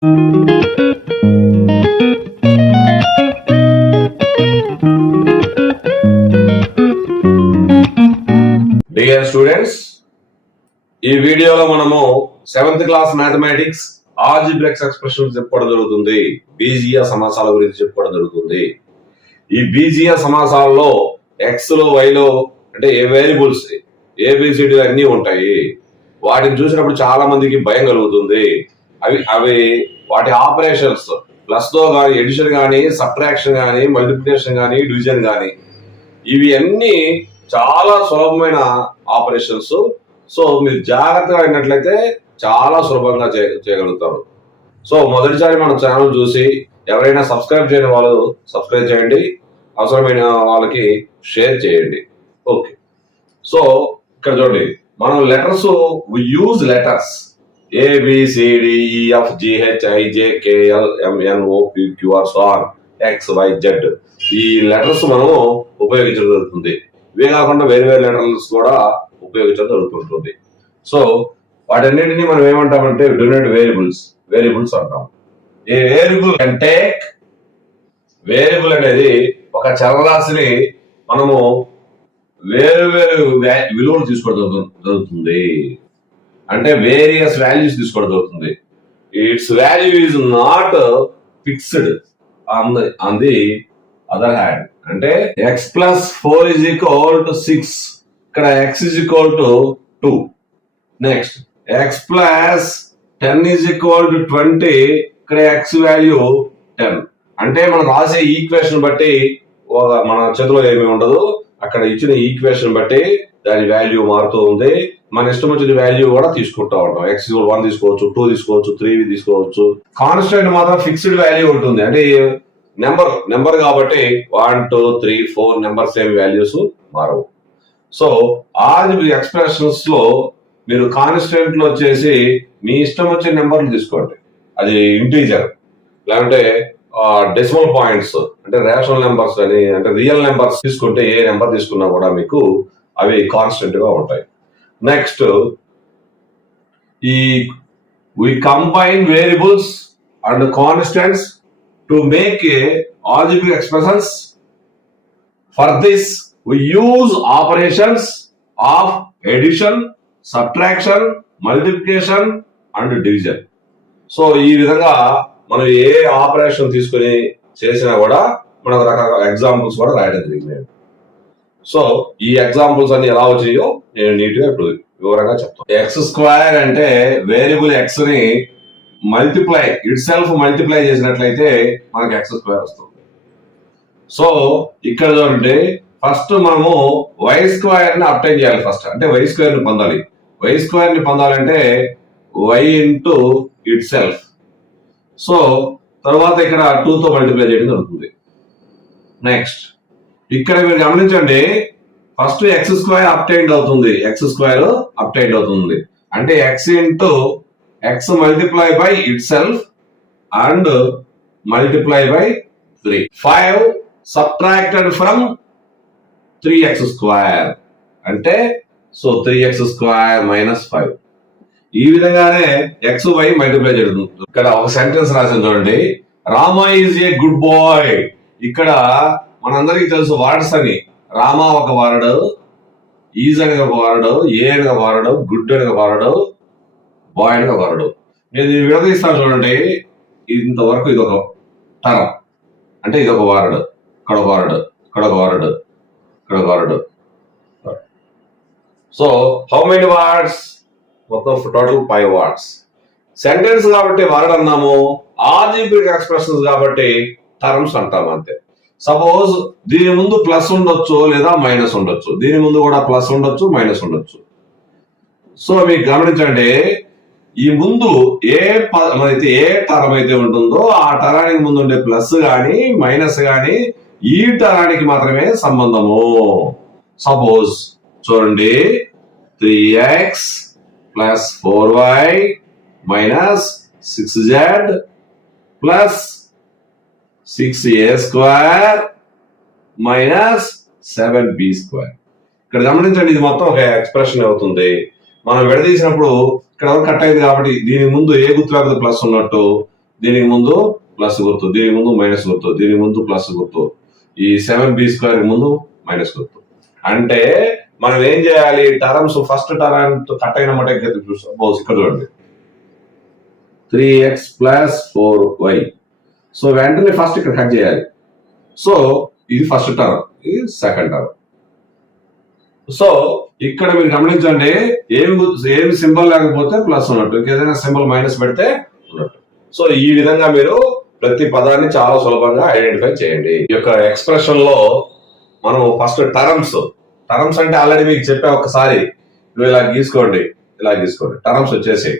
Dear students, ఈ వీడియోలో మనము 7th class mathematics algebraic expressions చెప్పుకోవడం జరుగుతుంది. బీజీయ సమాసాల గురించి చెప్పుకోవడం జరుగుతుంది. ఈ బీజీయ సమాసాలలో ఎక్స్ లో వై లో అంటే ఏ వేరియబుల్స్ ఏబిసిడి అన్ని ఉంటాయి. వాటిని చూసినప్పుడు చాలా మందికి భయం కలుగుతుంది. అవి వాటి ఆపరేషన్స్ ప్లస్ తో కానీ, ఎడిషన్ కానీ, సబ్ట్రాక్షన్ కానీ, మల్టిప్లికేషన్ కానీ, డివిజన్ కానీ, ఇవి అన్ని చాలా సులభమైన ఆపరేషన్స్. సో మీరు జాగ్రత్తగా అయినట్లయితే చాలా సులభంగా చేయగలుగుతారు. సో మొదటిసారి మన ఛానల్ చూసి ఎవరైనా సబ్స్క్రైబ్ చేయని వాళ్ళు సబ్స్క్రైబ్ చేయండి, అవసరమైన వాళ్ళకి షేర్ చేయండి. ఓకే, సో ఇక్కడ చూడండి, మనం letters use letters ABCDEFGHIJKLMNOPQR so on XYZ ఈ లెటర్స్ మనం ఉపయోగించడం జరుగుతుంది. ఇవే కాకుండా వేరే వేరే లెటర్స్ కూడా ఉపయోగించడం జరుగుతుంటుంది. సో వాటన్నిటిని మనం ఏమంటామంటే డిఫరెంట్ వేరియబుల్స్ అంటాం. ఏ వేరియబుల్ అంటే వేరియబుల్ అనేది ఒక చలరాశిని మనము వేరు వేరు విలువలు తీసుకోవడం జరుగుతుంది. అంటే వేరియస్ వాల్యూస్ తీసుకోవడం జరుగుతుంది. It's value is not fixed on the other hand. అంటే x+4 = 6, ఇక్కడ x = 2. నెక్స్ట్ x+10 = 20, ఇక్కడ x వాల్యూ 10. అంటే మనం రాసే ఈక్వేషన్ బట్టి మన చేతిలో ఏమీ ఉండదు. అక్కడ ఇచ్చిన ఈక్వేషన్ బట్టి దాని వాల్యూ మారుతూ ఉంది. మన ఇష్టం వచ్చిన వాల్యూ కూడా తీసుకుంటా ఉంటాం. x = 1 తీసుకోవచ్చు, 2 తీసుకోవచ్చు, 3 తీసుకోవచ్చు. కాన్స్టెంట్ మాత్రం ఫిక్స్డ్ వాల్యూ ఉంటుంది. అంటే నెంబర్ కాబట్టి 1 2 3 4 నెంబర్ సేమ్ వాల్యూస్ మారవు. సో ఆల్జీబ్రిక్ ఎక్స్ప్రెషన్స్ లో మీరు కాన్స్టెంట్ లో వచ్చేసి మీ ఇష్టం వచ్చిన నెంబర్లు తీసుకోండి. అది ఇంటీజర్ లేదంటే డెసిమల్ పాయింట్స్ అంటే రేషనల్ నెంబర్స్ అని, అంటే రియల్ నెంబర్స్ తీసుకుంటే ఏ నెంబర్ తీసుకున్నా కూడా మీకు అవి కాన్స్టెంట్ గా ఉంటాయి. Next we combine variables and constants to make a algebraic expressions. For this we use operations of addition, subtraction, multiplication and division. So ఈ విధంగా మనం ఏ ఆపరేషన్ తీసుకుని చేసినా కూడా మనకు రకరకాల ఎగ్జాంపుల్స్ కూడా రాయడం జరిగింది. సో ఈ ఎగ్జాంపుల్స్ అన్ని ఎలా వచ్చాయో నేను నీట్గా ఇప్పుడు వివరంగా చెప్తాను. x² అంటే వేరియబుల్ x ని మల్టిప్లై చేసినట్లయితే మనకి x² వస్తుంది. సో ఇక్కడ చూడండి, ఫస్ట్ మనము y² ని అబ్టైన్ చేయాలి. ఫస్ట్ అంటే y² ని పొందాలి. y² ని పొందాలంటే y into it self. So తర్వాత ఇక్కడ 2 తో మల్టిప్లై చేయడం జరుగుతుంది. నెక్స్ట్ ఇక్కడ మీరు గమనించండి, ఫస్ట్ x² అబ్టైన్డ్ అవుతుంది. అంటే x into x multiply by it self and multiply by 3. 5 subtracted from 3x² అంటే సో 3x² - 5. ఈ విధంగానే x y మల్టిప్లై జరుగుతుంది. ఇక్కడ ఒక సెంటెన్స్ రాసింది చూడండి, Rama is a good boy. ఇక్కడ మనందరికి తెలుసు వర్డ్స్ అని. రామ ఒక వర్డ్, ఈజ్ అని ఒక వర్డ్, ఏ అని ఒక వర్డ్, గుడ్ అని ఒక వర్డ్, బాయ్ అని ఒక వర్డ్. నేను విడదీస్తాను చూడండి. ఇంతవరకు ఇది ఒక టర్మ్, అంటే ఇది ఒక వర్డ్, ఇక్కడ ఒక వర్డ్, ఇక్కడ ఒక వర్డ్, ఇక్కడ ఒక word. So how many words? మొత్తం టోటల్ 5 వర్డ్స్. సెంటెన్స్ కాబట్టి వర్డ్ అన్నాము, ఆల్జీబ్రిక్ ఎక్స్ప్రెషన్స్ కాబట్టి టర్మ్స్ అంటాము అంతే. సపోజ్ దీని ముందు ప్లస్ ఉండొచ్చు లేదా మైనస్ ఉండొచ్చు, దీని ముందు కూడా ప్లస్ ఉండొచ్చు, మైనస్ ఉండొచ్చు. సో మీకు గమనించండి, ఈ ముందు ఏ టర్మ్ అయితే ఉంటుందో ఆ టరానికి ముందు ఉండే ప్లస్ గాని మైనస్ గాని ఈ టరానికి మాత్రమే సంబంధము. సపోజ్ చూడండి, 3x + 4y - 6z + 6a² - 7b². ఇక్కడ గమనించండి, ఇది మొత్తం ఒక ఎక్స్ప్రెషన్ అవుతుంది. మనం విడదీసినప్పుడు ఇక్కడ కట్ అయింది కాబట్టి దీని ముందు ఏ గుర్తు లేకపోతే ప్లస్ ఉన్నట్టు, దీనికి ముందు ప్లస్ గుర్తు, దీనికి ముందు మైనస్ గుర్తు, దీనికి ముందు ప్లస్ గుర్తు, ఈ 7b² ముందు మైనస్ గుర్తు. అంటే మనం ఏం చేయాలి, టర్మ్స్ ఫస్ట్ టర్మ్ కట్ అయిన మాట చూస్తాం. ఇక్కడ చూడండి 3x + 4y. సో వెంటనే ఫస్ట్ ఇక్కడ కట్ చేయాలి. సో ఇది ఫస్ట్ టర్మ్, ఇది సెకండ్ టర్మ్. సో ఇక్కడ మీరు గమనించండి, ఏమి సింబల్ లేకపోతే ప్లస్ ఉన్నట్టు, ఇంకేదైనా సింబల్ మైనస్ పెడితే ఉన్నట్టు. సో ఈ విధంగా మీరు ప్రతి పదాన్ని చాలా సులభంగా ఐడెంటిఫై చేయండి. ఈ యొక్క ఎక్స్ప్రెషన్ లో మనం ఫస్ట్ టర్మ్స్ అంటే ఆల్రెడీ మీకు చెప్పా ఒకసారి, ఇలా గీసుకోండి. టర్మ్స్ వచ్చేసి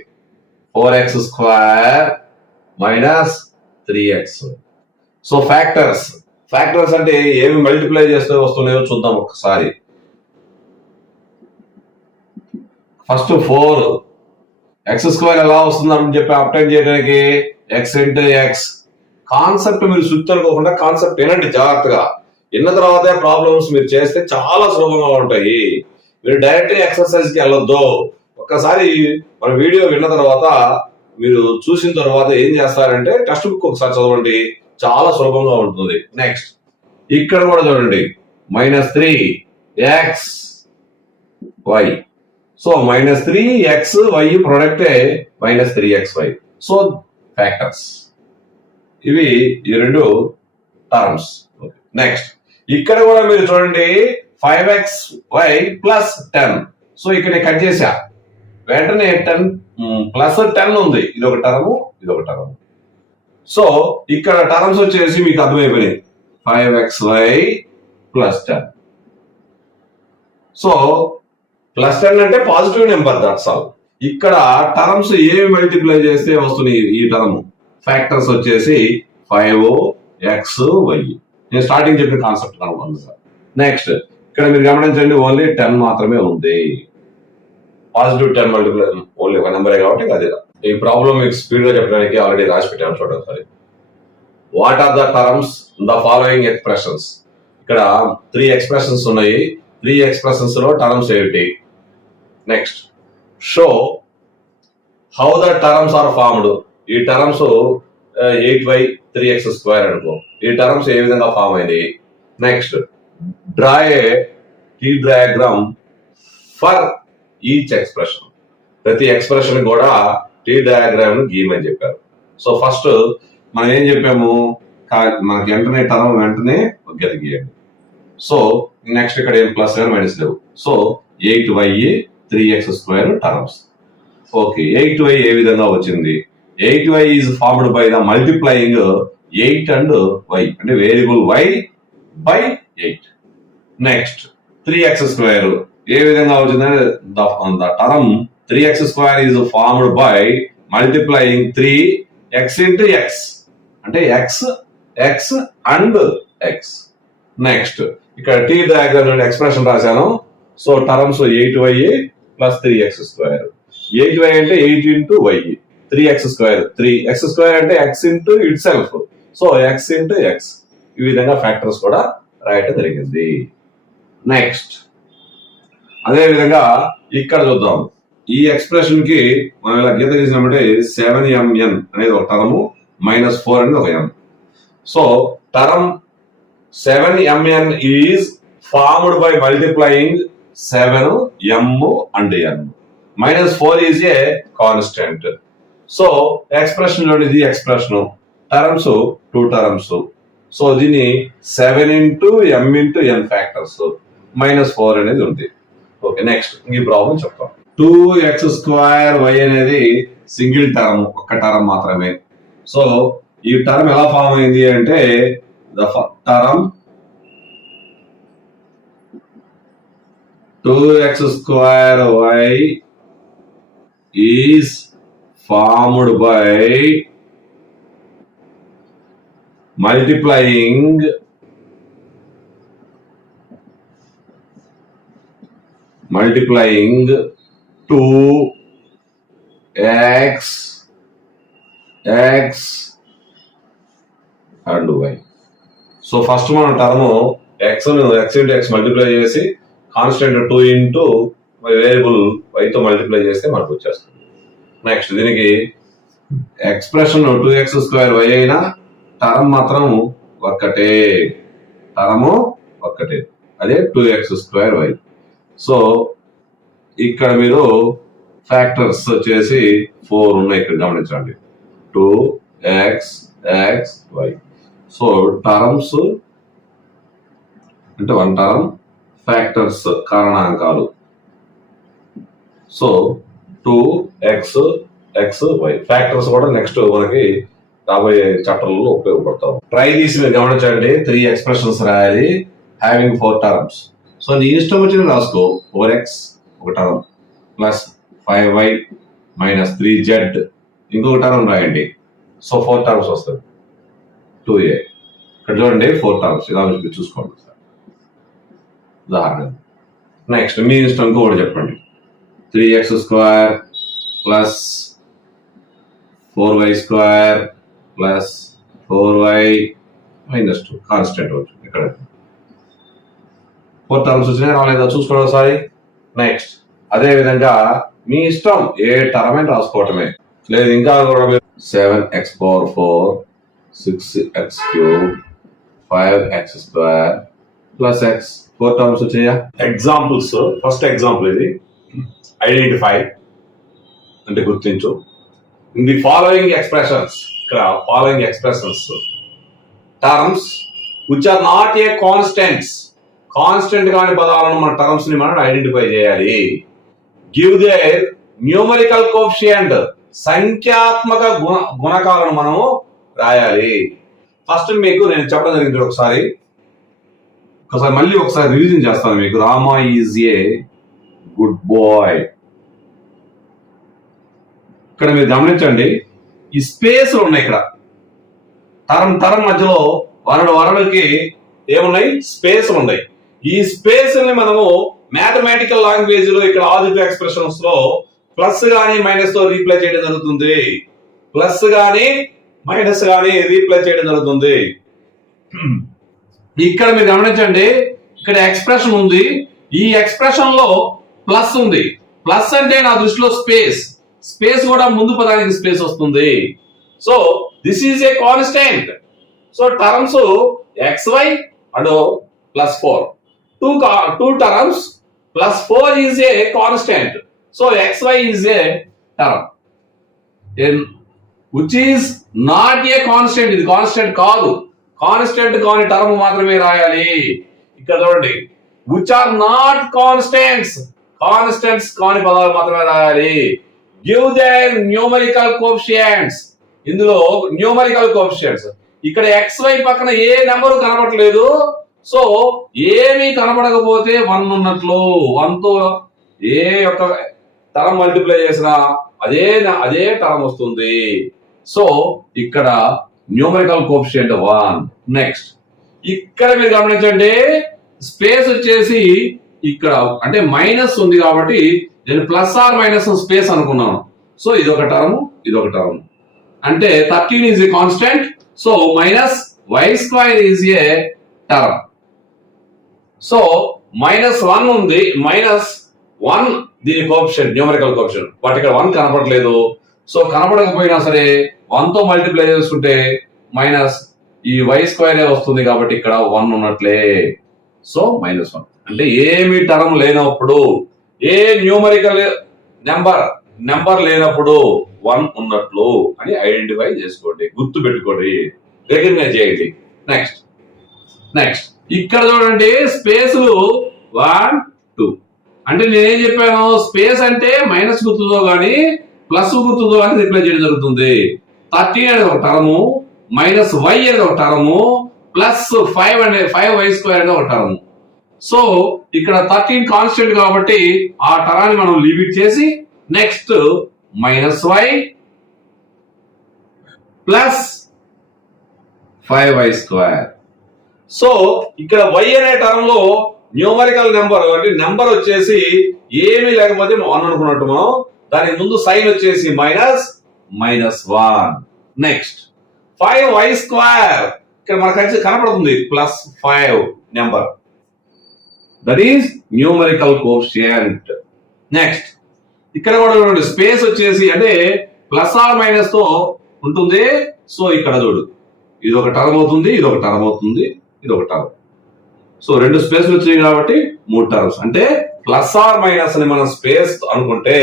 4x² - 3x. సో ఫ్యాక్టర్స్ అంటే ఏమి మల్టిప్లై చేస్తే వస్తున్నాయో చూద్దాం ఒకసారి. ఫస్ట్ 4x² ఎలా వస్తుందని చెప్పి అప్టైన్ చేయడానికి x × x. కాన్సెప్ట్ మీరు సుత్తనుకోకుండా కాన్సెప్ట్ వినండి జాగ్రత్తగా. విన్న తర్వాతే ప్రాబ్లమ్స్ మీరు చేస్తే చాలా సులభంగా ఉంటాయి. మీరు డైరెక్ట్ ఎక్సర్సైజ్ కి వెళ్ళొద్దు. ఒక్కసారి మన వీడియో విన్న తర్వాత మీరు చూసిన తర్వాత ఏం చేస్తారంటే టెక్స్ట్ బుక్ ఒకసారి చదవండి, చాలా సులభంగా ఉంటుంది. నెక్స్ట్ ఇక్కడ కూడా చూడండి -3xy. So -3xy ప్రొడక్టే -3xy. So factors ఇవి ఈ రెండు టర్మ్స్. నెక్స్ట్ ఇక్కడ కూడా మీరు చూడండి 5xy + 10. సో ఇక్కడ కట్ చేశా, వెంటనే 10 + 10 ఉంది. ఇది ఒక టర్మ్, ఇది ఒక టర్మ్. సో ఇక్కడ టర్మ్స్ వచ్చేసి మీకు అర్థమైపోయినాయి, 5xy + 10. సో +10 అంటే పాజిటివ్ నెంబర్, దట్స్ ఆల్. ఇక్కడ టర్మ్స్ ఏమి మల్టిప్లై చేస్తే వస్తున్నాయి ఈ టర్మ్. ఫ్యాక్టర్స్ వచ్చేసి 5xy. నేను స్టార్టింగ్ చెప్పిన కాన్సెప్ట్ కనుక. నెక్స్ట్ ఇక్కడ మీరు గమనించండి, ఓన్లీ 10 మాత్రమే ఉంది. పాజిటివ్ 10 మల్టిప్లై ఓన్లీ ఒక నెంబరే కాబట్టి అదే. ఈ ప్రాబ్లం మీకు స్పీడ్ గా చెప్పడానికి ఆల్రెడీ రాసి పెట్టాను చూడండి సరే. What are the terms the following expressions? ఇక్కడ 3 ఎక్స్ప్రెషన్స్ ఉన్నాయి. 3 ఎక్స్ప్రెషన్స్ లో టర్మ్స్ ఏంటి? Next show how the terms are formed. ఈ టర్మ్స్ 8y 3x² అనుకో, ఈ టర్మ్స్ ఏ విధంగా ఫామ్ అయింది. Next draw a T diagram for each expression. ప్రతి ఎక్స్ప్రెషన్ కూడా T డయాగ్రామ్ గీయమని చెప్పారు. సో ఫస్ట్ మనం ఏం చెప్పాము, మనకి వెంటనే టర్మ్ వెంటనే గది గీయండి. సో నెక్స్ట్ ఇక్కడ ఏం ప్లస్ లేవు మైనస్ లేవు. So 8y 3x² terms. Okay, 8y ఏ విధంగా వచ్చింది? 8y is formed by the multiplying 8 and y, అంటే variable y by 8. Next 3x² ఏ విధంగా వచ్చిందంటే the term 3x² is formed by multiplying 3x × x, అంటే x and x. నెక్స్ట్ ఇక్కడ T diagram expression రాశాను. So terms 8y + 3x². 8y అంటే 8 × y, 3x². 3x² అంటే x × itself. So x × x. ఈ విధంగా factors కూడా రాయటం జరిగింది. నెక్స్ట్ అదే విధంగా ఇక్కడ చూద్దాం. ఈ ఎక్స్ప్రెషన్ కి మనం ఇలా గీత గీసినామంటే 7mn అనేది ఒక టర్మ్, -4 అనేది ఒక m. So term 7mn is formed by multiplying 7m and n. -4 is a constant. So expression లోని ఇది ఎక్స్ప్రెషన్, టర్మ్స్ 2 టర్మ్స్. సో దీన్ని 7 × m × n ఫ్యాక్టర్స్, -4 అనేది ఉంది. ఓకే, నెక్స్ట్ ఈ ప్రాబ్లం చెప్తాం. 2x² అనేది సింగిల్ టర్మ్, ఒక్క టర్మ్ మాత్రమే. సో ఈ టర్మ్ ఎలా ఫామ్ అయింది అంటే the term 2x² is formed by multiplying 2x and y. So first మనం టర్మ్ x × x మల్టిప్లై చేసి కాన్స్టెంట్ 2 × వేరియబుల్ y తో మల్టిప్లై చేస్తే మనకు వచ్చేస్తుంది. నెక్స్ట్ దీనికి ఎక్స్ప్రెషన్ 2x² y అయినా టర్మ్ మాత్రం ఒక్కటే, టర్మ్ ఒక్కటే, అదే 2x² y. సో ఇక్కడ మీరు ఫ్యాక్టర్స్ వచ్చేసి 4 ఉన్నాయి ఇక్కడ గమనించండి, 2x x y. So terms అంటే 1 టర్మ్, ఫ్యాక్టర్స్ కారణాంకాలు. So 2x x y factors కూడా నెక్స్ట్ మనకి రాబోయే చాప్టర్లలో ఉపయోగపడతాం. ట్రై తీసి మీరు గమనించండి, 3 ఎక్స్ప్రెషన్స్ రాయాలి హ్యావింగ్ 4 టర్మ్స్. సో నీ ఇష్టం వచ్చిన రాసుకో, 4x ఒక term plus 5y minus 3z ఇంకొక టర్మ్ రాయండి. సో 4 టర్మ్స్ వస్తుంది, 2a. ఇక్కడ చూడండి 4 టర్మ్స్, ఇలా మీరు చూసుకోండి ఉదాహరణ. నెక్స్ట్ మీ ఇష్టం ఇంకొకటి చెప్పండి, 3x² plus 4y² plus 4y minus 2 constant అవుతుంది. ఇక్కడ 4 టర్మ్స్ వచ్చినాయి రాలేదా చూసుకోండి ఒకసారి. నెక్స్ట్ అదే విధంగా మీ ఇష్టం ఏ టర్మ్ అయినా రాసుకోవటమే, లేదు ఇంకా కూడా 7x⁴ 6x³ 5x² plus x 4 terms వచ్చాయా. ఎగ్జాంపుల్స్, ఫస్ట్ ఎగ్జాంపుల్ ఇది, ఐడెంటిఫై అంటే గుర్తించు. ఇన్ ది ఫాలోయింగ్ ఎక్స్ప్రెషన్స్, ఇక్కడ following expressions terms which are not a constants, constant కాని పదాలను మన టర్మ్స్ ని మనం ఐడెంటిఫై చేయాలి. గివ్ దేర్ న్యూమరికల్ కోఎఫిషియంట్, సంఖ్యాత్మక గుణకాలను మనము రాయాలి. ఫస్ట్ మీకు నేను చెప్పడం జరిగింది, ఒకసారి మళ్ళీ ఒకసారి రివిజన్ చేస్తాను మీకు. Rama is a good boy. ఇక్కడ మీరు గమనించండి, ఈ స్పేస్ ఉన్నాయి ఇక్కడ, టర్మ్ మధ్యలో వరడుకి ఏమున్నాయి, స్పేస్ ఉన్నాయి. ఈ స్పేస్ ని మనము మ్యాథమెటికల్ లాంగ్వేజ్ లో ఇక్కడ ఆల్జిబ్రా ఎక్స్ప్రెషన్స్ లో ప్లస్ గానీ మైనస్ తో రీప్లై చేయడం జరుగుతుంది, ప్లస్ గానీ మైనస్ గానీ రీప్లై చేయడం జరుగుతుంది. ఇక్కడ మీరు గమనించండి, ఇక్కడ ఎక్స్ప్రెషన్ ఉంది, ఈ ఎక్స్ప్రెషన్ లో ప్లస్ ఉంది. ప్లస్ అంటే నా దృష్టిలో స్పేస్, స్పేస్ కూడా ముందు పదానికి స్పేస్ వస్తుంది. So this is a constant. So terms xy and plus 4, two terms plus 4 is a constant. So xy is a term which is not a constant. ఇది constant కాదు, constant కాని term మాత్రమే రాయాలి. ఇక్కడ చూడండి, which are not constants, constants కాని పదాలు మాత్రమే రాయాలి. గివ్ దేర్ న్యూమరికల్ కోఎఫిషియంట్స్, ఇందులో న్యూమరికల్ కోఎఫిషియంట్స్. ఇక్కడ xy పక్కన ఏ నెంబరు కనబడట్లేదు, సో ఏమీ కనబడకపోతే 1 ఉన్నట్లు. 1 తో ఏ యొక్క టర్మ్ మల్టిప్లై చేసినా అదే టర్మ్ వస్తుంది. సో ఇక్కడ న్యూమరికల్ కోఎఫిషియంట్ 1. నెక్స్ట్ ఇక్కడ మీరు గమనించండి, స్పేస్ వచ్చేసి ఇక్కడ అంటే మైనస్ ఉంది కాబట్టి నేను ప్లస్ ఆర్ మైనస్ స్పేస్ అనుకున్నాను. సో ఇదొక టర్మ్, ఇదొక టర్మ్, అంటే 13 is a constant. So minus y² is a term. So -1 ఉంది, -1 దీని కోఎఫిషియంట్, న్యూమరికల్ కోఎఫిషియంట్. బట్ ఇక్కడ 1 కనపడలేదు. సో కనపడకపోయినా సరే 1 తో మల్టిప్లై చేసుకుంటే మైనస్ ఈ y² వస్తుంది కాబట్టి ఇక్కడ 1 ఉన్నట్లే. సో -1 అంటే ఏమి టర్మ్ లేనప్పుడు, ఏ న్యూమరికల్ నెంబర్ లేనప్పుడు 1 ఉన్నట్లు అని ఐడెంటిఫై చేసుకోండి, గుర్తు పెట్టుకోండి, రికగ్నైజ్ చేయండి. నెక్స్ట్ ఇక్కడ చూడండి, స్పేస్లు 1 2 అంటే నేనేం చెప్పాను, స్పేస్ అంటే మైనస్ గుర్తుతో గానీ ప్లస్ గుర్తుతో కానీ రిప్లై చేయడం జరుగుతుంది. 13 అనేది ఒక టర్ము, మైనస్ y అనేది ఒక టర్ము, ప్లస్ 5y² అనేది ఒక టర్ము. సో ఇక్కడ 13 కాన్స్టెంట్ కాబట్టి ఆ టర్మాన్ని మనం లీవ్ చేసి next -y plus 5y². So ఇక్కడ y అనే టర్మ్ లో న్యూమరికల్ నెంబర్ అంటే నెంబర్ వచ్చేసి ఏమీ లేకపోతే 1 అనుకున్నట్టు మనం దానికి ముందు సైన్ వచ్చేసి -1. నెక్స్ట్ 5y² ఇక్కడ మనకు కనపడుతుంది +5 number, that is numerical coefficient. Next ఇక్కడ కూడా స్పేస్ వచ్చేసి అంటే ప్లస్ ఆర్ మైనస్ తో ఉంటుంది. సో ఇక్కడ చూడు, ఇది ఒక టర్మ్ అవుతుంది, ఇది ఒక టర్మ్ అవుతుంది, ఇది ఒక టర్మ్. సో 2 స్పేస్లు వచ్చినాయి కాబట్టి 3 టర్మ్స్. అంటే ప్లస్ ఆర్ మైనస్ అని మనం స్పేస్ అనుకుంటే,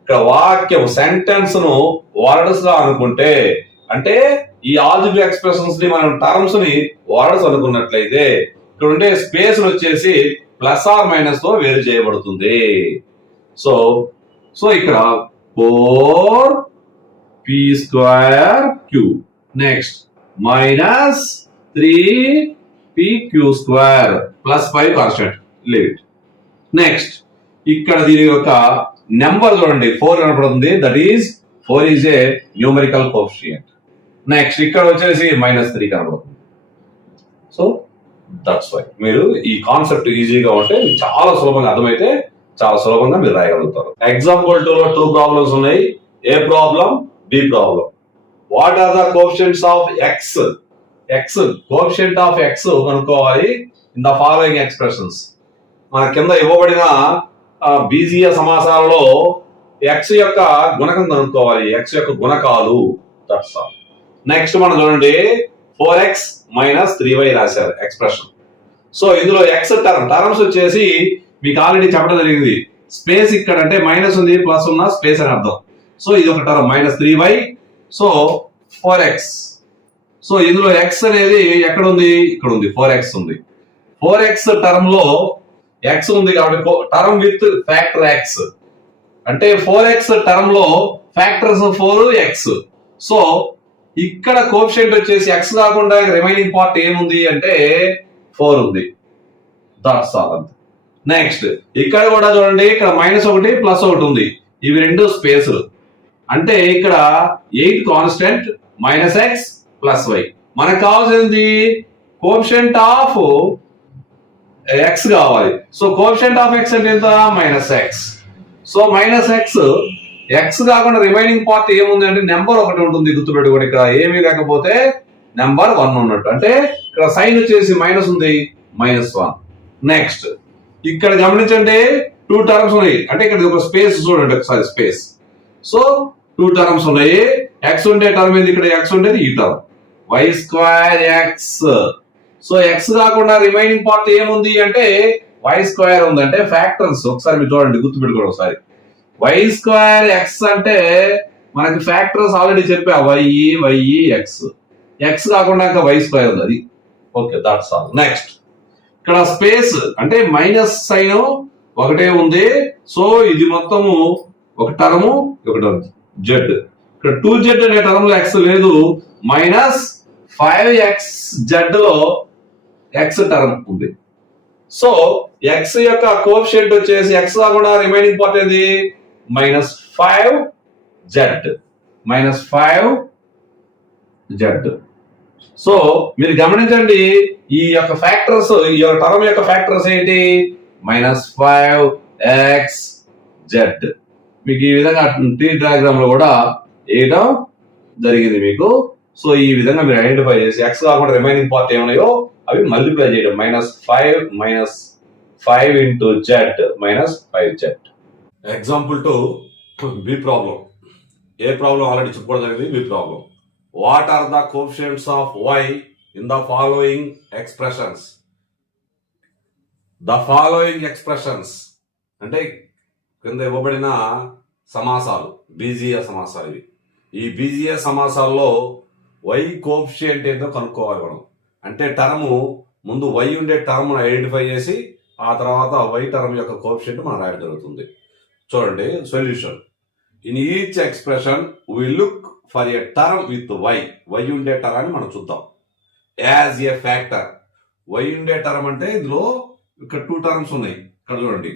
ఇక్కడ వాక్యం సెంటెన్స్ ను వర్డ్స్ గా అనుకుంటే, అంటే ఈ ఆల్జిబ్రా ఎక్స్ప్రెషన్స్ ని మనం టర్మ్స్ ని వర్డ్స్ అనుకున్నట్లయితే, ఇక్కడ ఉండే స్పేస్ వచ్చేసి ప్లస్ ఆర్ మైనస్ తో వేరు చేయబడుతుంది. సో ఇక్కడ 4p²q next minus 3pq² plus 5 constant limit. Next ఇక్కడ దీని యొక్క నెంబర్ చూడండి, 4 కనపడుతుంది. That is 4 is A numerical coefficient. Next ఇక్కడ వచ్చేసి -3 కనపడుతుంది. సో దట్స్ వై మీరు ఈ కాన్సెప్ట్ ఈజీగా ఉంటే చాలా సులభంగా అర్థమైతే చాలా సులభంగా మీరు రాయగలుగుతారు. ఎగ్జాంపుల్ 2 లో 2 ప్రాబ్లమ్స్ ఉన్నాయి, A problem, B problem. What are the coefficients of X? Coefficient of X కనుక్కోవాలి ఇన్ ద ఫాలోయింగ్ ఎక్స్ప్రెషన్స్. మన కింద ఇవ్వబడిన బీజీయ సమాసాలలో ఎక్స్ యొక్క గుణకం కనుక్కోవాలి, ఎక్స్ యొక్క గుణకాలు. That's all. నెక్స్ట్ మనం చూడండి, 4x - 3y రాశారు ఎక్స్ప్రెషన్. సో ఇందులో ఎక్స్ టర్మ్స్ వచ్చేసి మీకు ఆల్రెడీ చెప్పడం జరిగింది. స్పేస్ ఇక్కడ అంటే మైనస్ ఉంది, ప్లస్ ఉన్న స్పేస్ అని అర్థం. సో ఇది ఒక term -3y. So 4x. So ఇందులో ఎక్స్ అనేది ఎక్కడ ఉంది? ఇక్కడ ఉంది, 4x ఉంది. 4x టర్మ్ లో ఎక్స్ ఉంది కాబట్టి టర్మ్ విత్ ఫ్యాక్టర్ ఎక్స్ అంటే 4x టర్మ్ లో ఫ్యాక్టర్స్ 4x. సో ఇక్కడ కోఎఫిషియంట్ వచ్చేసి ఎక్స్ కాకుండా రిమైనింగ్ పార్ట్ ఏముంది అంటే 4 ఉంది. That's all. నెక్స్ట్ ఇక్కడ కూడా చూడండి, ఇక్కడ -1 +1 ఉంది. ఇవి 2 స్పేసులు. అంటే ఇక్కడ 8 కాన్స్టెంట్ -x +y. మనకు కావాల్సింది కోఎఫిషియంట్ ఆఫ్ ఎక్స్ కావాలి. సో కోఎఫిషియంట్ ఆఫ్ ఎక్స్ అంటే ఎంత? -x. సో -x, ఎక్స్ కాకుండా రిమైనింగ్ పార్ట్ ఏముంది అంటే నెంబర్ 1 ఉంటుంది. గుర్తుపెట్టుకోండి, ఇక్కడ ఏమీ లేకపోతే నెంబర్ 1 ఉన్నట్టు. అంటే ఇక్కడ సైన్ వచ్చేసి మైనస్ ఉంది, -1. నెక్స్ట్ ఇక్కడ గమనించండి, 2 టర్మ్స్ ఉన్నాయి. అంటే ఇక్కడ ఒక స్పేస్ చూడండి ఒకసారి, స్పేస్. సో 2 టర్మ్స్ ఉన్నాయి. ఎక్స్ ఉండే టర్మ్ ఏది? ఇక్కడ ఎక్స్ ఉండేది ఈ టర్మ్, y²x. సో ఎక్స్ కాకుండా రిమైనింగ్ పార్ట్ ఏముంది అంటే y² ఉంది. అంటే ఫ్యాక్టర్స్ ఒకసారి మీరు చూడండి, గుర్తుపెట్టుకోండి ఒకసారి. y²x అంటే మనకి ఫ్యాక్టర్స్ ఆల్రెడీ చెప్పా, y, ఎక్స్ కాకుండా ఇంకా y² ఉంది, అది ఓకే. That's all. నెక్స్ట్ ఇక్కడ స్పేస్ అంటే మైనస్ సైన్ ఒకటే ఉంది. సో ఇది మొత్తము ఒక టర్ము, ఒక టర్మ్ జెడ్. ఇక్కడ 2z అనే టర్మ్ లో ఎక్స్ లేదు, -5xz లో ఎక్స్ టర్మ్ ఉంది. సో ఎక్స్ యొక్క కోఎఫిషియంట్ వచ్చేసి ఎక్స్ కాకుండా రిమైనింగ్ పార్ట్ ఏది? -5z. సో మీరు గమనించండి, ఈ యొక్క ఫ్యాక్టర్స్, ఈ యొక్క టర్మ్ యొక్క ఫ్యాక్టర్స్ ఏంటి? -5xz. మీకు ఈ విధంగా టీ డయాగ్రామ్ లో కూడా వేయడం జరిగింది మీకు. సో ఈ విధంగా మీరు ఐడెంటిఫై చేసి ఎక్స్ కాకుండా రిమైనింగ్ పార్ట్ ఏమన్నాయో అవి మల్టిప్లై చేయడం. -5 -5 into Z -5z. Example 2 B problem. A problem already చెప్పుకోవడం జరిగింది, B problem. What are the coefficients of y in the following expressions? The following expressions అంటే కింద ఇవ్వబడిన సమాసాలు, బీజీయ సమాసాలు ఇవి. ఈ బీజీయ సమాసాల్లో y కోఎఫిషియంట్ ఏంటో కనుక్కోవాలి మనం. అంటే టర్మ్ ముందు y ఉండే టర్మ్ ఐడెంటిఫై చేసి ఆ తర్వాత y టర్మ్ యొక్క కోఎఫిషియంట్ మనం రాయడం జరుగుతుంది. చూడండి solution. In each expression we look for a term with y ఉండే టర్మ్ అని మనం చూద్దాం. యాజ్ ఏ ఫ్యాక్టర్ y ఉండే టర్మ్ అంటే ఇందులో ఇక్కడ 2 టర్మ్స్ ఉన్నాయి. ఇక్కడ చూడండి,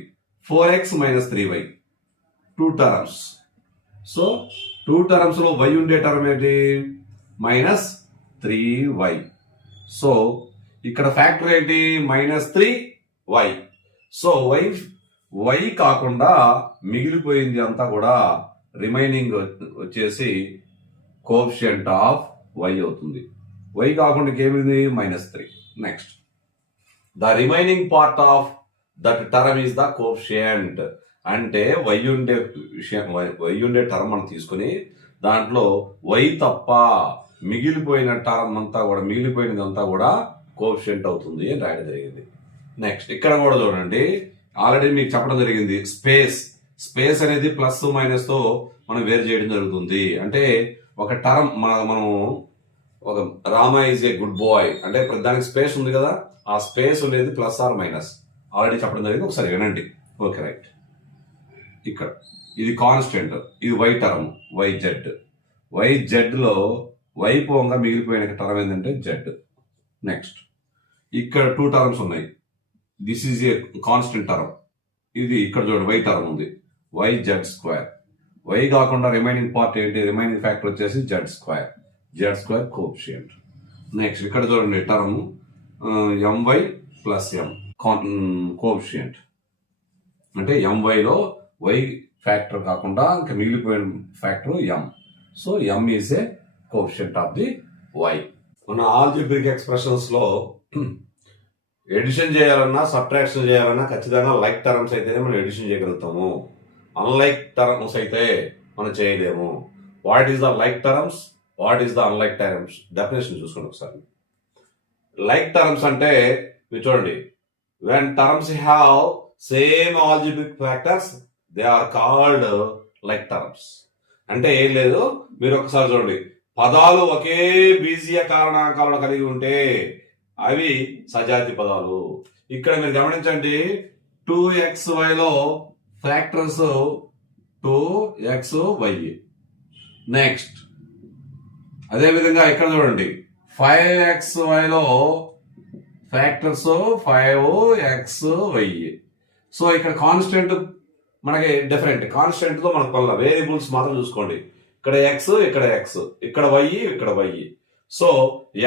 4x - 3y 2 terms. So 2 terms లో y ఉండే టర్మ్ ఏంటి? -3y. సో ఇక్కడ ఫ్యాక్టర్ ఏంటి? -3y. సో y కాకుండా మిగిలిపోయింది అంతా కూడా రిమైనింగ్ వచ్చేసి కోఎఫిషియంట్ ఆఫ్ y అవుతుంది. y కాకుండా ఏమైంది? -3. Next the remaining part of that term is the coefficient. అంటే y ఉండే టర్మ్ మనం తీసుకుని దాంట్లో y తప్ప మిగిలిపోయిన టర్మ్ అంతా కూడా మిగిలిపోయినదంతా కూడా కోఎఫిషియంట్ అవుతుంది అని రాయడం జరిగింది. నెక్స్ట్ ఇక్కడ కూడా చూడండి, ఆల్రెడీ మీకు చెప్పడం జరిగింది, స్పేస్ అనేది ప్లస్ మైనస్ తో మనం వేరు చేయడం జరుగుతుంది. అంటే ఒక టర్మ్ మనం ఒక Rama is a good boy అంటే దానికి స్పేస్ ఉంది కదా, ఆ స్పేస్ ఉండేది ప్లస్ ఆర్ మైనస్ ఆల్రెడీ చెప్పడం జరిగింది. ఒకసారి వినండి. Okay right. ఇక్కడ ఇది కాన్స్టెంట్, ఇది y టర్మ్ yz లో y పోగా మిగిలిపోయిన టర్మ్ ఏంటంటే z. నెక్స్ట్ ఇక్కడ 2 టర్మ్స్ ఉన్నాయి. This is a constant term, ఇది ఇక్కడ చూడండి y టర్మ్ ఉంది, yz². y కాకుండా రిమైనింగ్ పార్ట్ ఏంటి, రిమైనింగ్ ఫ్యాక్టర్ వచ్చేసి z² కోఎఫిషియంట్. నెక్స్ట్ ఇక్కడ చూడండి term my plus m coefficient, అంటే my లో y ఫ్యాక్టర్ కాకుండా ఇంకా మిగిలిపోయిన factor m. So m is a coefficient of the y. మన ఆల్జీబ్రిక్ ఎక్స్ప్రెషన్స్ లో ఎడిషన్ చేయాలన్నా సబ్ట్రాక్షన్ చేయాలన్నా ఖచ్చితంగా లైక్ టర్మ్స్ అయితేనే మనం ఎడిషన్ చేయగలుగుతాము, అన్లైక్ టర్మ్స్ అయితే మనం చేయలేము. What is the like terms, what is the unlike terms, definition చూసుకోండి ఒకసారి. లైక్ టర్మ్స్ అంటే మీరు చూడండి, when terms have same algebraic factors they are called like terms. అంటే ఏం లేదు, మీరు ఒకసారి చూడండి, పదాలు ఒకే బీజీయ కారణాంకాలను కలిగి ఉంటే అవి సజాతి పదాలు. ఇక్కడ మీరు గమనించండి, 2xy లో ఫ్యాక్టర్స్ 2xy. నెక్స్ట్ అదే విధంగా ఇక్కడ చూడండి, 5xy లో ఫ్యాక్టర్స్ 5xy. సో ఇక్కడ కాన్స్టెంట్ మనకి డిఫరెంట్, కాన్స్టెంట్ తో మనకు పనుల వేరియబుల్స్ మాత్రం చూసుకోండి. ఇక్కడ x, ఇక్కడ x, ఇక్కడ y, ఇక్కడ y. సో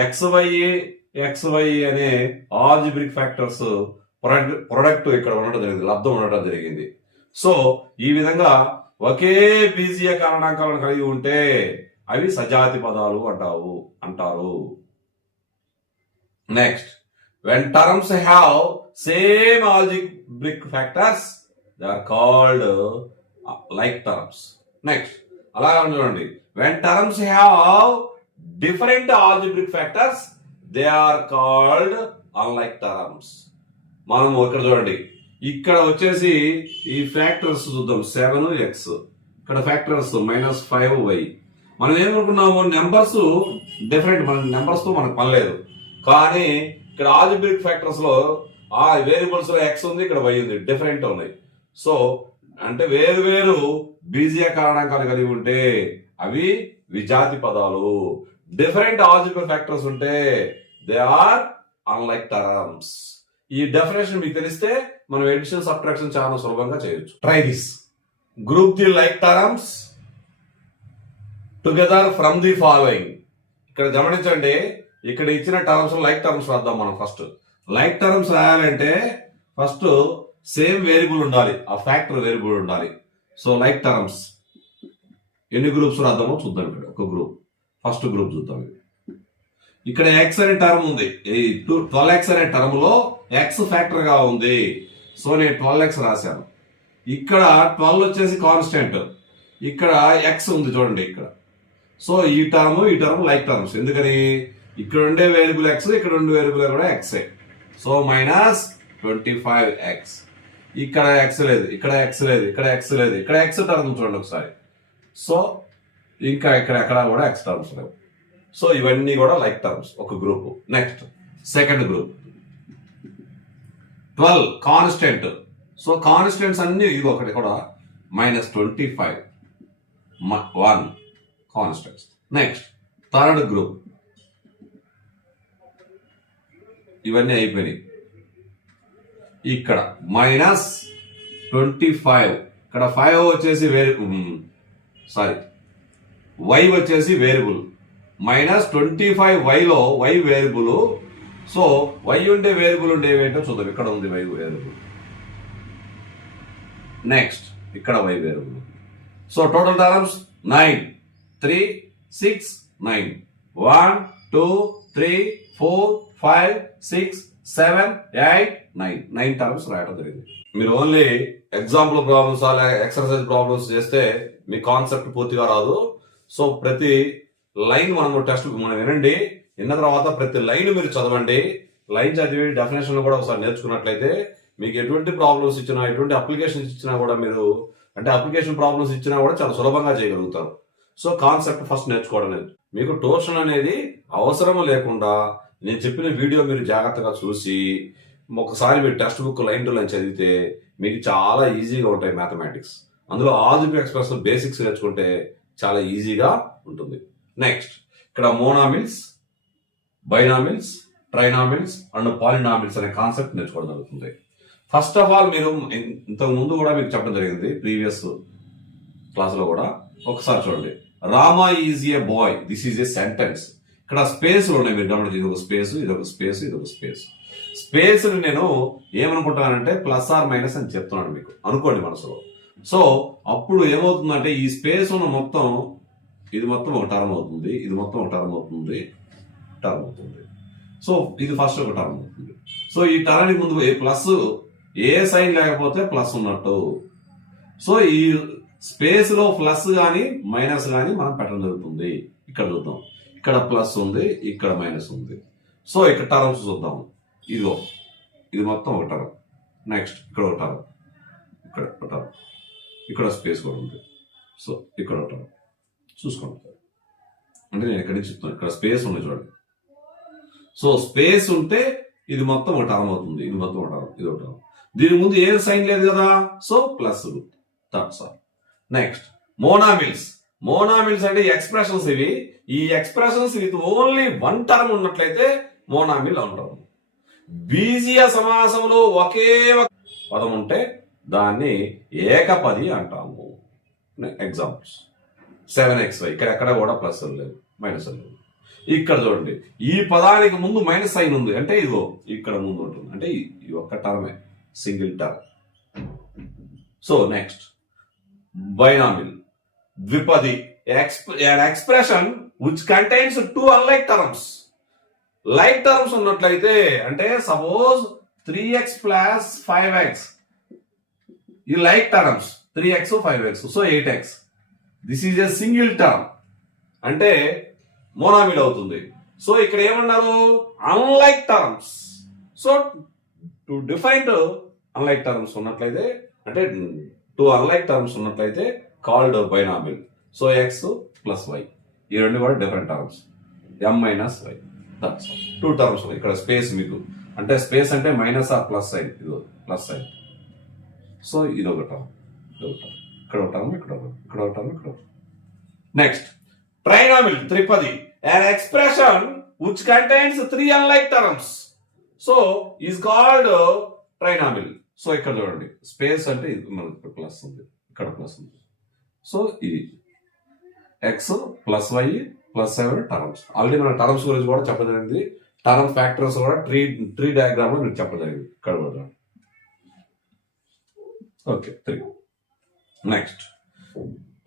xy అనే ఆల్జీబ్రిక్ ఫ్యాక్టర్స్ ప్రొడక్ట్ ఇక్కడ ఉండడం జరిగింది, లబ్ధం ఉండడం జరిగింది. సో ఈ విధంగా ఒకే బీజీయ కారణాంకాలను కలిగి ఉంటే అవి సజాతి పదాలు అంటారు. Next, when terms have same algebraic factors they are called like terms. Next అలాగే చూడండి, when terms have different algebraic factors they are called unlike terms. మనం ఇక్కడ చూడండి, ఇక్కడ వచ్చేసి ఈ ఫ్యాక్టర్స్ చూద్దాం, 7x, ఇక్కడ ఫ్యాక్టర్స్ -5y. మనం ఏమనుకున్నాము, నెంబర్స్ డిఫరెంట్, మన నెంబర్స్ తో మనకు పని లేదు. కానీ ఇక్కడ ఆల్జీబ్రిక్ ఫ్యాక్టర్స్ లో ఆ వేరియబుల్స్ లో x ఉంది, ఇక్కడ y ఉంది, డిఫరెంట్ ఉన్నాయి. సో అంటే వేరు బీజీయ కారణాంకాలు కలిగి ఉంటే అవి విజాతి పదాలు. డిఫరెంట్ ఆల్జీబ్రిక్ ఫ్యాక్టర్స్ ఉంటే దే ఆర్ అన్లైక్ టర్మ్స్. ఈ డెఫినేషన్ మీకు తెలిస్తే మనం ఎడిషన్ సబ్ట్రాక్షన్ చాలా సులభంగా చేయొచ్చు. Try this. Group the like terms together from the following. ఇక్కడ గమనించండి, ఇక్కడ ఇచ్చిన టర్మ్స్ లైక్ టర్మ్స్ రాద్దాం. మనం ఫస్ట్ లైక్ టర్మ్స్ రాయాలంటే ఫస్ట్ సేమ్ వేరియబుల్ ఉండాలి, ఆ ఫ్యాక్టర్ వేరియబుల్ ఉండాలి. సో లైక్ టర్మ్స్ ఎన్ని గ్రూప్స్ రాద్దామో చూద్దాం. ఇక్కడ ఒక గ్రూప్, ఫస్ట్ గ్రూప్ చూద్దాం. ఇక్కడ x అనే టర్మ్ ఉంది, 12x అనే టర్మ్ లో x ఫ్యాక్టర్ గా ఉంది. సో నేను 12x రాశాను. ఇక్కడ 12 వచ్చేసి కాన్స్టెంట్, ఇక్కడ x ఉంది చూడండి ఇక్కడ. సో ఈ టర్మ్ లైక్ టర్మ్స్. ఎందుకని, ఇక్కడ ఉండే వేరియబుల్ x, ఇక్కడ ఉండే వేరియబుల్ కూడా x. So -25x. ఇక్కడ x లేదు, ఇక్కడ x లేదు, ఇక్కడ x లేదు, ఇక్కడ x టర్మ్ చూడండి ఒకసారి. సో ఇంకా ఎక్కడ కూడా x టర్మ్స్ లేవు. సో ఇవన్నీ కూడా లైక్ టర్మ్స్, ఒక group. Next second group 12 constant. So constants అన్ని ఇది ఒకటి కూడా -25 1 కాన్స్టెంట్స్. నెక్స్ట్ థర్డ్ గ్రూప్, ఇవన్నీ అయిపోయినాయి. ఇక్కడ -25, ఇక్కడ 5 వచ్చేసి y వచ్చేసి వేరియబుల్. -25y లో y వేరియబుల్. సో y ఉండే వేరియబుల్ ఉండేవేంటో చూద్దాం. ఇక్కడ ఉంది y వేరియబుల్. నెక్స్ట్ ఇక్కడ y variable. So total terms 9 3 6 9 1 2 3 4 5 6 7 8 9 terms రాయడం జరిగింది. మీరు only example problems exercise problems చేస్తే మీ కాన్సెప్ట్ పూర్తిగా రాదు. సో ప్రతి లైన్ మనం టెస్ట్ మనం వినండి, విన్న తర్వాత ప్రతి లైన్ మీరు చదవండి. లైన్ చదివి డెఫినేషన్ కూడా ఒకసారి నేర్చుకున్నట్లయితే మీకు ఎటువంటి ప్రాబ్లమ్స్ ఇచ్చినా, ఎటువంటి అప్లికేషన్స్ ఇచ్చినా కూడా మీరు అంటే అప్లికేషన్ ప్రాబ్లమ్స్ ఇచ్చినా కూడా చాలా సులభంగా చేయగలుగుతారు. సో కాన్సెప్ట్ ఫస్ట్ నేర్చుకోవడం లేదు. మీకు ట్యూషన్ అనేది అవసరం లేకుండా నేను చెప్పిన వీడియో మీరు జాగ్రత్తగా చూసి ఒకసారి మీరు text book line to line చదివితే మీకు చాలా ఈజీగా ఉంటాయి మ్యాథమెటిక్స్. అందులో ఆల్జిబ్రా ఎక్స్ప్రెస్ బేసిక్స్ నేర్చుకుంటే చాలా ఈజీగా ఉంటుంది. నెక్స్ట్ ఇక్కడ మోనామిల్స్, బైనామిల్స్, ట్రైనామిల్స్ అండ్ పాలినామిల్స్ అనే కాన్సెప్ట్ నేర్చుకోవడం జరుగుతుంది. ఫస్ట్ ఆఫ్ ఆల్ మీరు ఇంతకు ముందు కూడా మీకు చెప్పడం జరిగింది ప్రీవియస్ క్లాస్ లో కూడా. ఒకసారి చూడండి, Rama is a boy, this is a sentence. ఇక్కడ స్పేస్ ఉన్నాయి, మీరు గమనించి ఇది ఒక స్పేస్, ఇది ఒక స్పేస్, ఇది ఒక స్పేస్. స్పేస్ నేను ఏమనుకుంటానంటే ప్లస్ ఆర్ మైనస్ అని చెప్తున్నాను మీకు, అనుకోండి మనసులో. సో అప్పుడు ఏమవుతుందంటే ఈ స్పేస్ ఉన్న మొత్తం ఇది మొత్తం ఒక టర్మ్ అవుతుంది, ఇది మొత్తం ఒక టర్మ్ అవుతుంది, టర్మ్ అవుతుంది. సో ఇది ఫస్ట్ ఒక టర్మ్ అవుతుంది. సో ఈ టర్మ్ ముందు ఏ ప్లస్ ఏ సైన్ లేకపోతే ప్లస్ ఉన్నట్టు. సో ఈ స్పేస్ లో ప్లస్ గాని మైనస్ గాని మనం పెట్టడం జరుగుతుంది. ఇక్కడ చూద్దాం, ఇక్కడ ప్లస్ ఉంది, ఇక్కడ మైనస్ ఉంది. సో ఇక్కడ టర్మ్స్ చూద్దాం. ఇదిగో ఇది మొత్తం ఒక టర్మ్. నెక్స్ట్ ఇక్కడ ఒక టర్మ్, ఇక్కడ ఒక టర్మ్, ఇక్కడ స్పేస్ కూడా ఉంది. సో ఇక్కడ ఒక టర్మ్ చూసుకోండి. అంటే నేను ఎక్కడి నుంచి చెప్తాను, ఇక్కడ స్పేస్ ఉంది చూడండి. సో స్పేస్ ఉంటే ఇది మొత్తం ఒక టర్మ్ అవుతుంది, ఇది మొత్తం ఒక టర్మ్, ఇది ఒక టర్మ్. దీని ముందు ఏ సైన్ లేదు కదా, so plus that's all. Next monomials. Monomials అంటే ఎక్స్ప్రెషన్స్ ఇవి. ఈ expressions with only one term ఉన్నట్లయితే మోనామిల్ అంటారు. బీజీయ సమాసంలో ఒకే ఒక పదం ఉంటే దాన్ని ఏకపది అంటాము. ఎగ్జాంపుల్స్ 7xy, ఇక్కడ ఎక్కడ కూడా ప్లస్ లేవు, మైనస్ లేవు. ఇక్కడ చూడండి, ఈ పదానికి ముందు మైనస్ సైన్ ఉంది అంటే ఇదిగో ఇక్కడ ముందు ఉంటుంది, అంటే ఈ ఒక్క టర్మే, single term. So next binomial, ద్విపది, an expression which contains two unlike terms. Like terms ఉన్నట్లయితే అంటే సపోజ్ 3x ప్లస్ 5x, ఈ like terms 3x 5x, so 8x. This is a single term అంటే మోనామిల్ అవుతుంది. సో ఇక్కడ ఏమన్నారు, unlike terms. So to define unlike terms ఉన్నట్లయితే అంటే two unlike terms ఉన్నట్లయితే called binomial. So X plus Y, ఈ రెండు కూడా different terms, M minus y. Two terms. ఇక్కడ స్పేస్ మీకు అంటే స్పేస్ అంటే మైనస్ ఆ ప్లస్ సైన్, ఇది ప్లస్ సైన్. సో ఇది ఒక టర్మ్, ఇది ఒక టర్మ్, ఇక్కడ ఒక టర్మ్, ఇక్కడ ఒక ఇక్కడ ఒక టర్మ్, ఇక్కడ. నెక్స్ట్ ట్రైనామిల్, త్రిపది, an expression which contains three unlike terms, so is called trinomial. So ఇక్కడ చూడండి, స్పేస్ అంటే ఇది మనకి ప్లస్ ఉంది, ఇక్కడ ప్లస్ ఉంది. సో ఇది X plus Y plus 7 terms. Already మన టర్మ్స్ గురించి కూడా చెప్పడం జరిగింది. టర్మ్ ఫ్యాక్టర్స్ కూడా ట్రీ డయాగ్రామ్ లో మీకు చెప్పడం జరిగింది. ఇక్కడ కూడా ఓకే 3. Next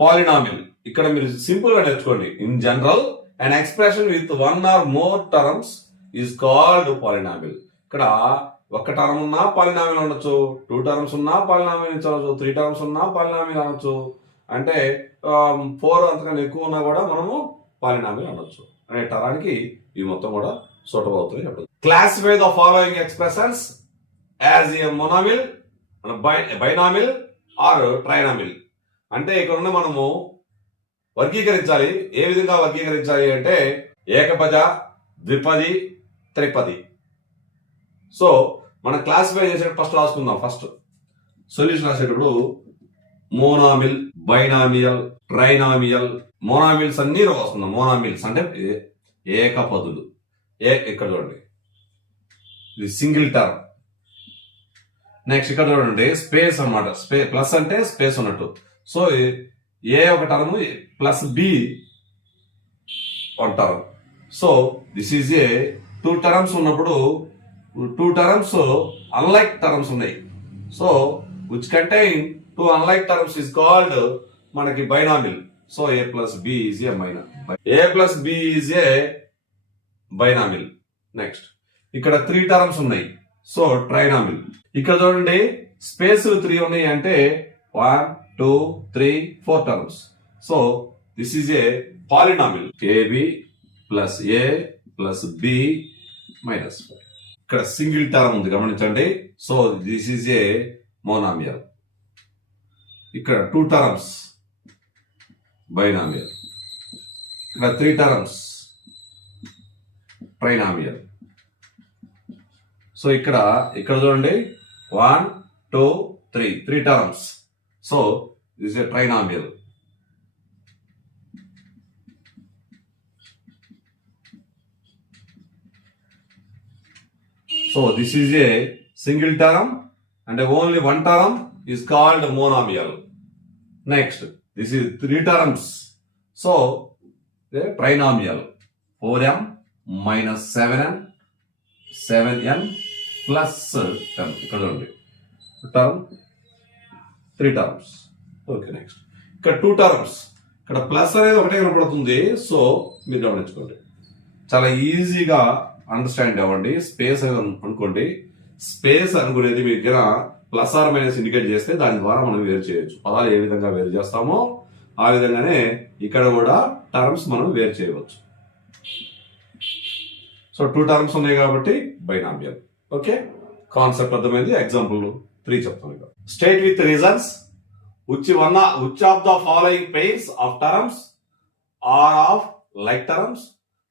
polynomial. ఇక్కడ మీరు సింపుల్ గా నేర్చుకోండి. In general an expression with one or more terms is called polynomial. ఇక్కడ ఒక టర్మ్ ఉన్నా పాలినామిల్ అనొచ్చు, 2 టర్మ్స్ ఉన్నా పాలినామిల్ అనొచ్చు, 3 టర్మ్స్ ఉన్నా పాలినామిల్ అనొచ్చు, అంటే 4 అంతకన్నా ఎక్కువ ఉన్నా కూడా మనము పాలినామిల్ అనొచ్చు అనే టరానికి ఇవి మొత్తం కూడా సూటబుల్ అవుతుంది చెప్పండి. Classify the following expressions as a monomial, binomial or trinomial. అంటే ఇక్కడ ఉన్న మనము వర్గీకరించాలి. ఏ విధంగా వర్గీకరించాలి అంటే ఏకపద, ద్విపది, త్రిపది. సో మనం క్లాసిఫై చేసేటప్పుడు ఫస్ట్ రాసుకుందాం. ఫస్ట్ సొల్యూషన్ రాసేటప్పుడు మోనామిల్, బైనామియల్, ట్రైనామియల్. మోనామిల్స్ అన్ని రాసుకుందాం. మోనామిల్స్ అంటే ఏకపదులు. ఇక్కడ చూడండి, ఇది సింగిల్ టర్మ్. నెక్స్ట్ ఇక్కడ చూడండి స్పేస్ అన్నమాట. ప్లస్ అంటే స్పేస్ ఉన్నట్టు. సో ఏ ఒక term plus B one term. So this is A 2 terms ఉన్నప్పుడు 2 టర్మ్స్ అన్లైక్ టర్మ్స్ ఉన్నాయి. So which contain 2 unlike terms is called మనకి binomial. So A plus B is a A plus B is a binomial. Next ఇక్కడ 3 terms ఉన్నాయి. So trinomial. ఇక్కడ చూడండి space 3 ఉన్నాయి అంటే 1 2 3 4 terms. So this is a polynomial AB plus A plus B minus 5. ఇక్కడ single term ఉంది గమనించండి. So this is a monomial. ఇక్కడ 2 టర్మ్స్ బైనామియల్. ఇక్కడ 3 టర్మ్స్ ట్రైనామియల్. సో ఇక్కడ చూడండి 1 2 3 terms. So this A trinomial. So this is a single term and only one term is called monomial. Next, this is 3 terms. So the trinomial 4m minus 7n 7n plus 10. ఇక్కడ చూడండి term 3 terms. Okay, next. ఇక్కడ 2 terms. ఇక్కడ plus అనేది ఒకటే కనపడుతుంది. So మీరు గమనించుకోండి. చాలా ఈజీగా అండర్స్టాండ్ అవ్వండి. స్పేస్ అనుకోండి. స్పేస్ అనుకునేది మీ దగ్గర ప్లస్ ఆర్ మైనస్ ఇండికేట్ చేస్తే దాని ద్వారా మనం వేరు చేయొచ్చు. పదాలు ఏ విధంగా వేరు చేస్తామో ఆ విధంగానే ఇక్కడ కూడా టర్మ్స్ మనం వేరు చేయవచ్చు. సో 2 టర్మ్స్ ఉన్నాయి కాబట్టి బైనామియల్. ఓకే, కాన్సెప్ట్ అర్థమైంది. ఎగ్జాంపుల్ 3 చెప్తాను. State with reasons which of the following pairs of terms are of like terms,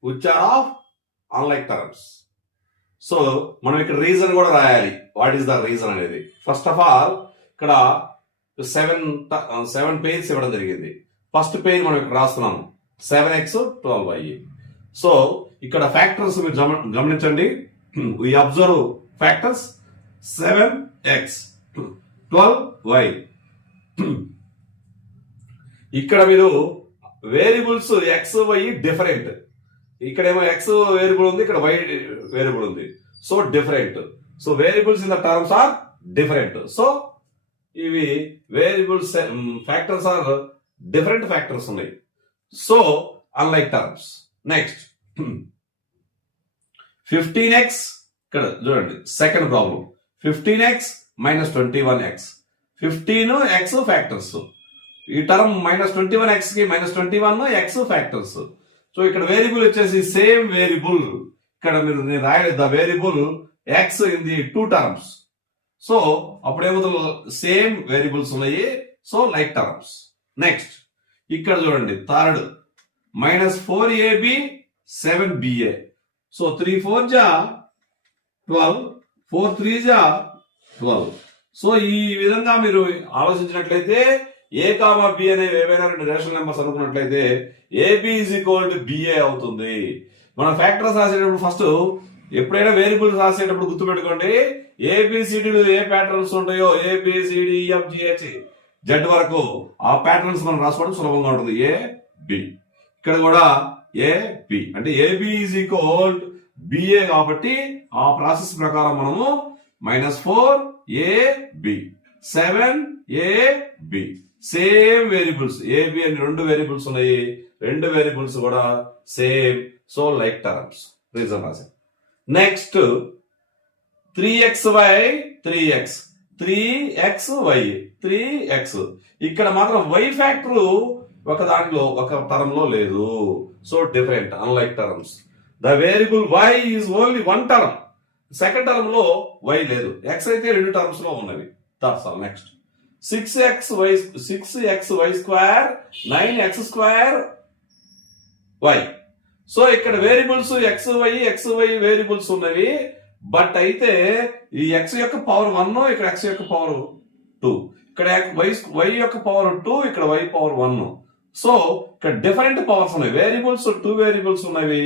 which are of unlike terms. So మనం ఇక్కడ రీజన్ కూడా రాయాలి. వాట్ ఈస్ ద రీజన్ అనేది. First of all ఇక్కడ 7 pairs ఇవ్వడం జరిగింది. ఫస్ట్ పేర్ మనం ఇక్కడ రాస్తున్నాము 7x 12y. సో ఇక్కడ ఫ్యాక్టర్స్ మీరు గమనించండి. We observe factors 7x 12y. ఇక్కడ మీరు వేరియబుల్స్ ఎక్స్ వై డిఫరెంట్. ఇక్కడేమో ఎక్స్ వేరియబుల్ ఉంది, ఇక్కడ వై వేరియబుల్ ఉంది. So different. So variables in the terms are different. So ఇవి variables factors are different factors ఉన్నాయి. So unlike terms. Next 15x. ఇక్కడ చూడండి second problem. 15x minus 21x. 15x factors. ఈ term -21x కి -21x factors. So ఇక్కడ variable వచ్చేసి same variable. ఇక్కడ మీరు నేను రాయలేదు the variable x in the 2 terms. So అప్పుడు ఏమవుతుంది, సేమ్ వేరియబుల్స్ ఉన్నాయి. So like terms. నెక్స్ట్ ఇక్కడ చూడండి థర్డ్ -4ab 7ba. సో 3 4 జా 12, 4 3 జా 12. సో ఈ విధంగా మీరు ఆలోచించినట్లయితే ఏ కామా బి అనేవి ఏవైనా 2 రేషనల్ నెంబర్స్ అనుకున్నట్లయితే AB is equal to BA అవుతుంది. మనం ఫ్యాక్టర్స్ రాసేటప్పుడు ఫస్ట్ ఎప్పుడైనా వేరియబుల్స్ రాసేటప్పుడు గుర్తుపెట్టుకోండి, ఏబిసిడిలు ఏ ప్యాటర్న్స్ ఉంటాయో ABCDEFGH Z వరకు ఆ ప్యాటర్న్స్ మనం రాసుకోవడం సులభంగా ఉంటుంది. A B. ఇక్కడ కూడా ఏ బి అంటే ఏబి ఈజ్ ఈక్వల్ బిఏ కాబట్టి ఆ ప్రాసెస్ ప్రకారం మనము -4ab 7ab same variables. AB అని 2 వేరియబుల్స్ ఉన్నాయి. 2 వేరియబుల్స్ కూడా same. So like terms. Reason రాసే. Next 3xy 3x 3xy 3x. ఇక్కడ మాత్రం y ఫ్యాక్టర్ ఒక దాంట్లో ఒక టర్మ్ లో లేదు. So different unlike terms. The variable y is only 1 term. Second term లో y లేదు. x అయితే 2 టర్మ్స్ లో ఉన్నవి. That's all. Next 6xy square 9x² y. So ఇక్కడ వేరియబుల్స్ xy వేరియబుల్స్ ఉన్నవి. బట్ అయితే ఈ x యొక్క పవర్ 1, ఇక్కడ x యొక్క పవర్ 2, ఇక్కడ y యొక్క పవర్ 2, ఇక్కడ y పవర్ 1. సో ఇక్కడ డిఫరెంట్ పవర్స్ ఉన్నాయి. వేరియబుల్స్ 2 వేరియబుల్స్ ఉన్నవి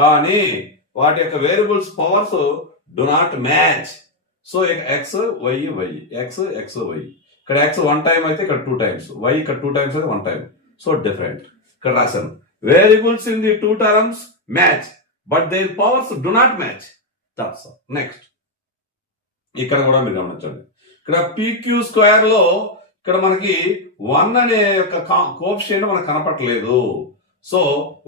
కానీ వాటి యొక్క variables powers do not match. So x y x y. ఇక్కడ x 1 టైం అయితే ఇక్కడ 2 టైమ్స్, y ఇక్కడ 2 టైమ్స్ అయితే 1 టైం. So different. ఇక్కడ రాశాను variables in the 2 terms match but their powers do not match. That's all. Next ఇక్కడ కూడా మీరు గమనించండి. ఇక్కడ PQ స్క్వేర్ లో ఇక్కడ మనకి 1 అనే యొక్క కోఎఫిషియంట్ మనకు కనపట్లేదు. సో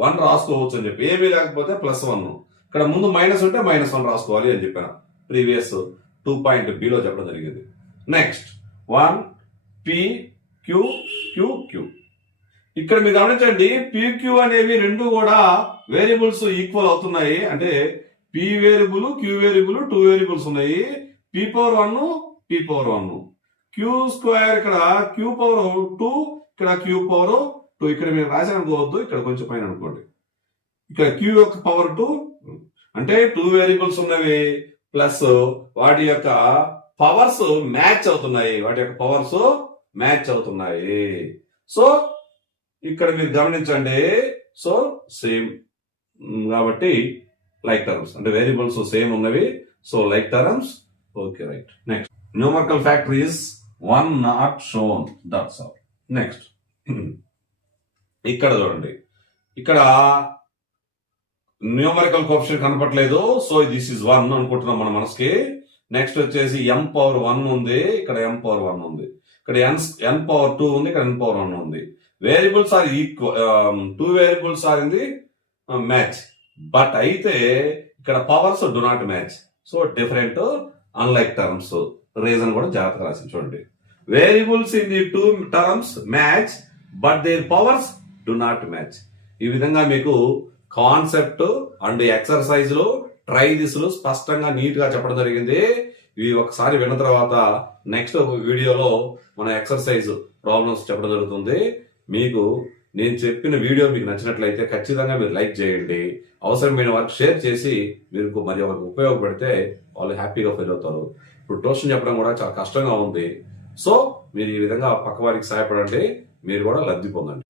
1 రాసుకోవచ్చు అని చెప్పి, ఏమీ లేకపోతే +1. ఇక్కడ ముందు మైనస్ ఉంటే -1 రాసుకోవాలి అని చెప్పాను ప్రీవియస్ 2.b లో చెప్పడం జరిగింది. Next 1 P Q Q Q. ఇక్కడ మీరు గమనించండి PQ అనేవి రెండు కూడా వేరియబుల్స్ ఈక్వల్ అవుతున్నాయి. అంటే P variable, Q variable, 2 variables ఉన్నాయి. P⁴1 P⁴1 Q స్క్వేర్ ఇక్కడ Q⁴2 ఇక్కడ Q⁴2 ఇక్కడ మీరు రాశాను అనుకోవద్దు, ఇక్కడ కొంచెం పైన అనుకోండి. ఇక్కడ Q యొక్క పవర్ 2 అంటే 2 వేరియబుల్స్ ఉన్నవి ప్లస్ వాటి యొక్క పవర్స్ మ్యాచ్ అవుతున్నాయి. సో ఇక్కడ మీరు గమనించండి. సో సేమ్ కాబట్టి లైక్ టర్మ్స్ అంటే వేరియబుల్స్ సేమ్ ఉన్నవి. So like terms. Okay right. Next numerical factor is 1 not shown. That's all. Next ఇక్కడ చూడండి, ఇక్కడ న్యూమరికల్ కోఎఫిషియంట్ కనపట్లేదు. సో దిస్ ఇస్ 1 అనుకుంటున్నాం మన మనసుకి. నెక్స్ట్ వచ్చేసి m⁴1 ఉంది, ఇక్కడ m⁴1 ఉంది, ఇక్కడ n⁴2 ఉంది, ఇక్కడ n⁴1 ఉంది. Variables are equal, 2 variables are in the match. But అయితే ఇక్కడ powers do not match. So different unlike terms. Reason కూడా జాగ్రత్తగా రాసి చూడండి. Variables in the 2 terms match but their powers do not match. ఈ విధంగా మీకు కాన్సెప్ట్ అండ్ ఎక్సర్సైజ్ లు, ట్రై దిస్లు స్పష్టంగా నీట్ గా చెప్పడం జరిగింది. ఇవి ఒకసారి విన్న తర్వాత నెక్స్ట్ వీడియోలో మన ఎక్సర్సైజ్ ప్రాబ్లమ్స్ చెప్పడం జరుగుతుంది. మీకు నేను చెప్పిన వీడియో మీకు నచ్చినట్లయితే ఖచ్చితంగా మీరు లైక్ చేయండి. అవసరమైన వారికి షేర్ చేసి మీరు మరి ఎవరికి ఉపయోగపడితే వాళ్ళు హ్యాపీగా ఫీల్ అవుతారు. ఇప్పుడు ట్యూషన్ చెప్పడం కూడా చాలా కష్టంగా ఉంది. సో మీరు ఈ విధంగా పక్క వారికి సహాయపడండి, మీరు కూడా లబ్ధి పొందండి.